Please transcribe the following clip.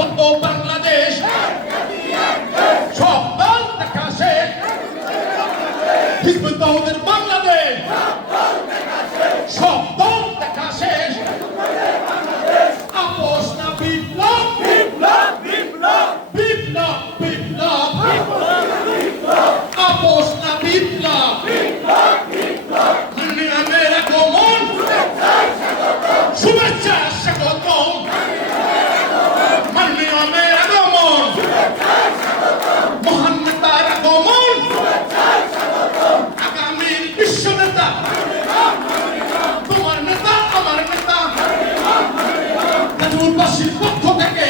ঐক্যবদ্ধ বাংলাদেশ সব দল দেখা শেষ হিজবুত তাওহীদের বাংলাদেশ সব দল দেখা শেষ আপোষ না বিপ্লব বিপ্লব বিপ্লব বিপ্লব বিপ্লব আপোষ না বিপ্লব বিপ্লব বিপ্লব আমের আগমন শুভেচ্ছা স্বাগতম মাননীয় আমের আগমন মহান নেতার আগমন আগামীর বিশ্ব নেতা তোমার নেতা আমার নেতা গাজীপুরবাসীর পক্ষ থেকে